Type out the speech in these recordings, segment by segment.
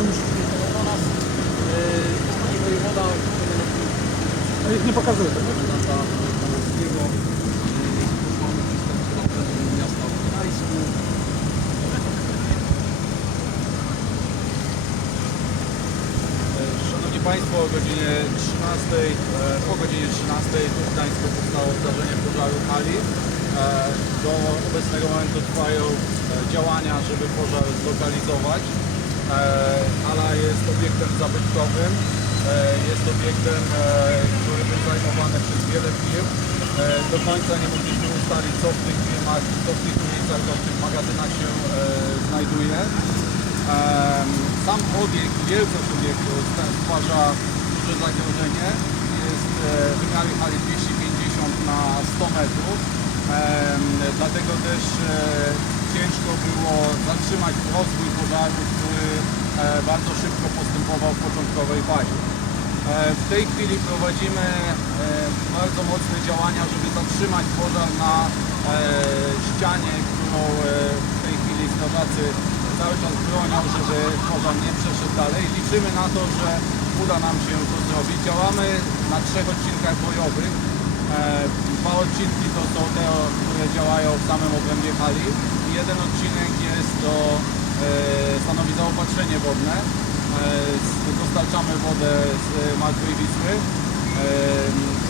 już. Do nas pani wojewoda nie pokazuje, tak? komendanta Pomorskiego, mamy przedstawiciela miasta w Gdańsku. Szanowni Państwo, o godzinie 13, e, po godzinie 13 tu w Gdańsku powstało zdarzenie pożaru hali. E, Do obecnego momentu trwają e, działania, żeby pożar zlokalizować. E, Hala jest obiektem zabytkowym, e, jest obiektem, e, który był zajmowany przez wiele firm. E, Do końca nie mogliśmy ustalić, co w tych firmach, co w tych miejscach, co w tych magazynach się e, znajduje. Sam obiekt, wielkość obiektu stwarza duże zagrożenie. Jest e, wymiary hali 250 na 100 metrów. Dlatego też e, ciężko było zatrzymać rozwój pożaru, który e, bardzo szybko postępował w początkowej fazie. E, W tej chwili prowadzimy e, bardzo mocne działania, żeby zatrzymać pożar na ścianie, którą w tej chwili strażacy cały czas bronią, żeby pożar nie przeszedł dalej. Liczymy na to, że uda nam się to zrobić. Działamy na trzech odcinkach bojowych. Dwa odcinki to są te, które działają w samym obrębie hali. I jeden odcinek jest to e, stanowi zaopatrzenie wodne. E, z- Dostarczamy wodę z Martwej Wisły. E,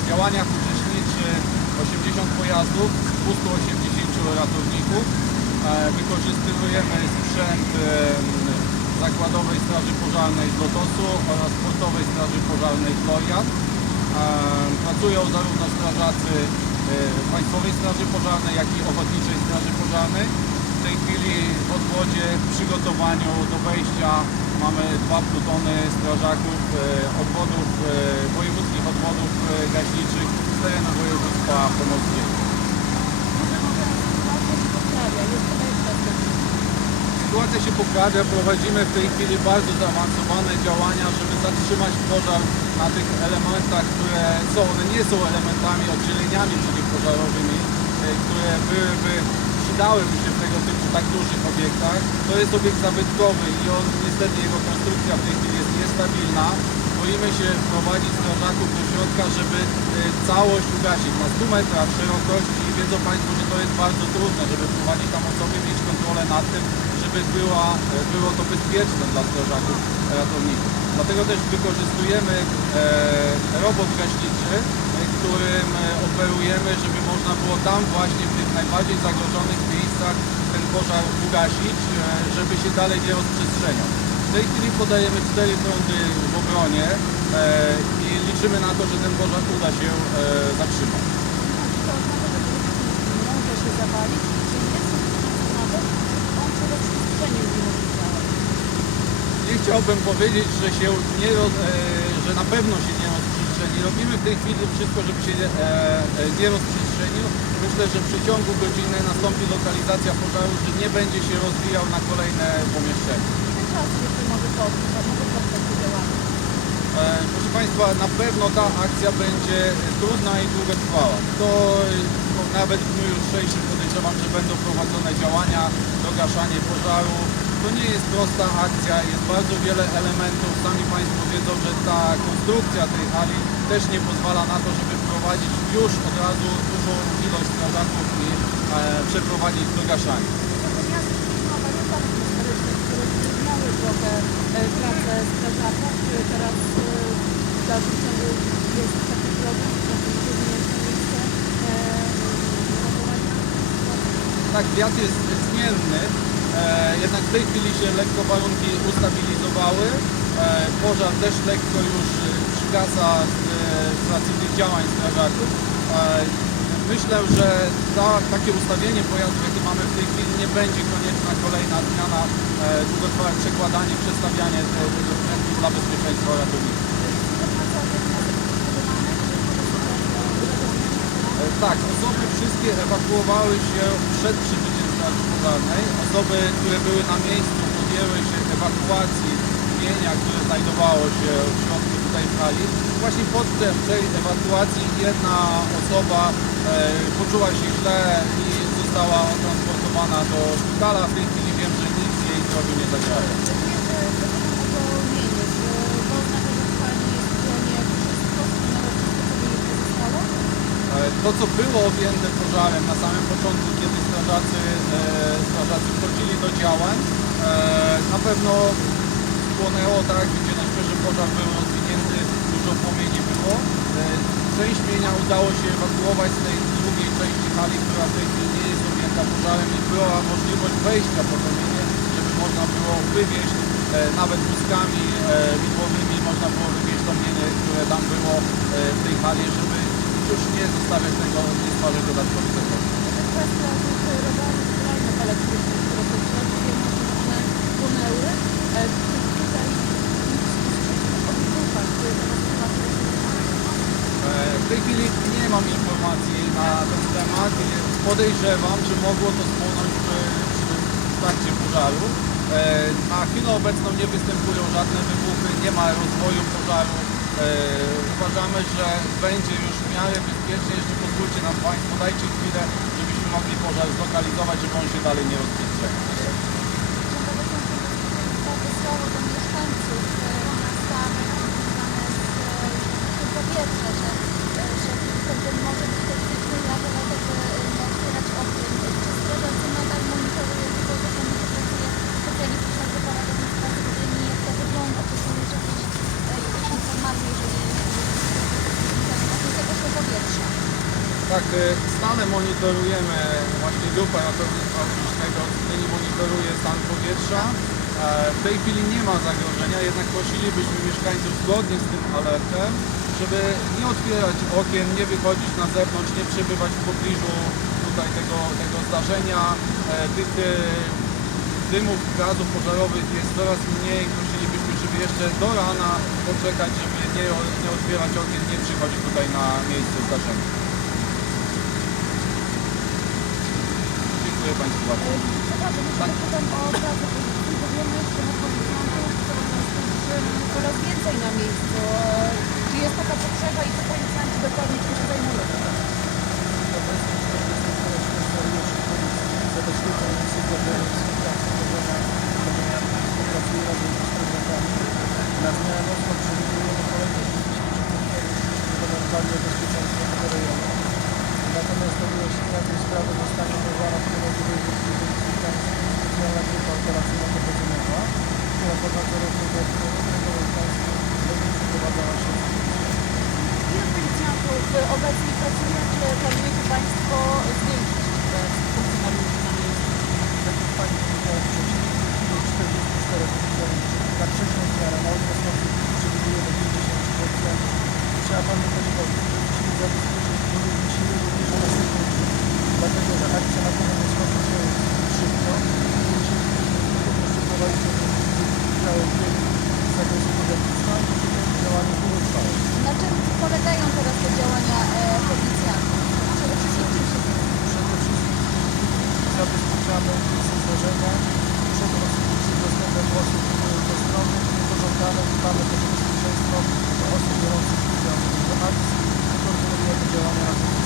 W działaniach uczestniczy 80 pojazdów, 280 ratowników. Wykorzystujemy sprzęt Zakładowej Straży Pożarnej z Lotosu oraz Portowej Straży Pożarnej Florian. E, Pracują zarówno strażacy Państwowej Straży Pożarnej, jak i Ochotniczej Straży Pożarnej. W tej chwili w odwodzie w przygotowaniu do wejścia mamy dwa plutony strażaków e, odwodów, e, wojewódzkich odwodów e, gaśniczych z terenu województwa pomorskiego. Sytuacja się poprawia, prowadzimy w tej chwili bardzo zaawansowane działania, żeby zatrzymać pożar na tych elementach, które są, one nie są elementami, oddzieleniami przeciwpożarowymi, które byłyby, przydałyby się w tego typu tak dużych obiektach. To jest obiekt zabytkowy i on niestety jego konstrukcja w tej chwili jest niestabilna. Boimy się wprowadzić strażaków do środka, żeby e, całość ugasić na 100 metrach szerokości i wiedzą Państwo, że to jest bardzo trudne, żeby wprowadzić tam osoby, mieć kontrolę nad tym, żeby była, e, było to bezpieczne dla strażaków ratowników. Dlatego też wykorzystujemy e, robot gaśniczy, e, którym e, operujemy, żeby można było tam właśnie w tych najbardziej zagrożonych miejscach ten pożar ugasić, e, żeby się dalej nie rozprzestrzeniał. W tej chwili podajemy cztery prądy w obronie e, i liczymy na to, że ten pożar uda się zatrzymać. może się zawalić, czy jest nawet on się rozprzestrzenił. Nie chciałbym powiedzieć, że się nie, że na pewno się nie rozprzestrzeni. Robimy w tej chwili wszystko, żeby się nie, e, e, nie rozprzestrzenił. Myślę, że w przeciągu godziny nastąpi lokalizacja pożaru, że nie będzie się rozwijał na kolejne pomieszczenia. Czasu jeszcze może? E, Proszę Państwa, na pewno ta akcja będzie trudna i długotrwała. To e, nawet w dniu jutrzejszym podejrzewam, że będą prowadzone działania, dogaszanie pożaru. To nie jest prosta akcja, jest bardzo wiele elementów. Sami Państwo wiedzą, że ta konstrukcja tej hali też nie pozwala na to, żeby wprowadzić już od razu dużą ilość strażaków i e, przeprowadzić zmieniały trochę e, pracę strażaków, czy teraz e, w dalszym ciągu jest taki problem, że zmieniać to miejsce e? Tak, wiatr jest zmienny, jednak w tej chwili się lekko warunki ustabilizowały. Pożar też lekko już przygasa e, tych działań strażaków. E, myślę, że ta, takie ustawienie pojazdów, jakie mamy w tej chwili, nie będzie konieczna kolejna zmiana, e, długotrwałe przekładanie, przestawianie te- tego sprzętu dla bezpieczeństwa E, Tak, osoby wszystkie ewakuowały się przed przybyciem Straży Pożarnej. Osoby, które były na miejscu, podjęły się ewakuacji mienia, które znajdowało się w środku tutaj. Właśnie podczas tej ewakuacji jedna osoba e, poczuła się źle i została transportowana do szpitala. W tej chwili wiem, że nic jej drogi nie zagraża. E, to co było objęte pożarem na samym początku, kiedy strażacy, e, strażacy wchodzili do działań, e, na pewno płonęło tak, gdzie na świeży pożar było dużo płomieni było. E, Część mienia udało się ewakuować z tej drugiej części hali, która w tej chwili nie jest objęta pożarem i była możliwość wejścia po to mienie, żeby można było wywieźć e, nawet wózkami e, widłowymi, można było wywieźć to mienie, które tam było w tej hali, żeby już nie zostawiać tego, nie stwarzać dodatkowych elektrycznych, które są w Tutaj o grupach, które teraz chyba E, W tej chwili nie mam informacji na ten temat. Podejrzewam, że mogło to spłonąć przy, przy pożaru. E, Na chwilę obecną nie występują żadne wybuchy, nie ma rozwoju pożaru. E, Uważamy, że będzie już w miarę bezpiecznie. Jeszcze pozwólcie nam Państwo, dajcie chwilę, żebyśmy mogli pożar zlokalizować, żeby on się dalej nie Bezpieczeństwa wysłało do mieszkańców e, miasta związane z e, tym powietrze, że, e, że ten może być toksyczny, ja dlatego nie otwierać okien. Czy strażacy nadal monitorują to, że są pracuje specjalistyczna grupa ratownictwa cywilni, jak to wygląda, czy są już jakieś, e, jakieś informacje, jeżeli tego się powietrza. E, stale monitorujemy, właśnie grupa ratownictwa Gdyni monitoruje stan powietrza. E, W tej chwili nie ma zagrożenia, jednak prosilibyśmy mieszkańców zgodnie z tym alertem, żeby nie otwierać okien, nie wychodzić na zewnątrz, nie przebywać w pobliżu tutaj tego, tego zdarzenia. E, Tych e, dymów, gazów pożarowych jest coraz mniej. Prosilibyśmy, żeby jeszcze do rana poczekać, żeby nie, nie otwierać okien, nie przychodzić tutaj na miejsce zdarzenia. Dziękuję Państwu bardzo. Przepraszam, jeszcze zapytam o pracę bo wiemy, że na policjantów coraz więcej na miejscu. Czy jest taka potrzeba i czy policjanci dokładnie czym się zajmują? Na zmianę nocną przewidujemy kolejne 10 funkcjonariuszy fundamentalnie o bezpieczeństwie tego rejonu. Natomiast do wyjaśnienia tej sprawy zostanie powołana w specjalna grupa operacyjno-dochodzeniowa, która pod nadzorem Ile policjantów obecnie pracuje, czy planujecie Państwo Mamy ulicę zdarzenia przed rozpoczęciem dostępem osób postronnych niepożądanych. Dbamy też o bezpieczeństwo osób biorących udział w akcji i koordynujemy działania razem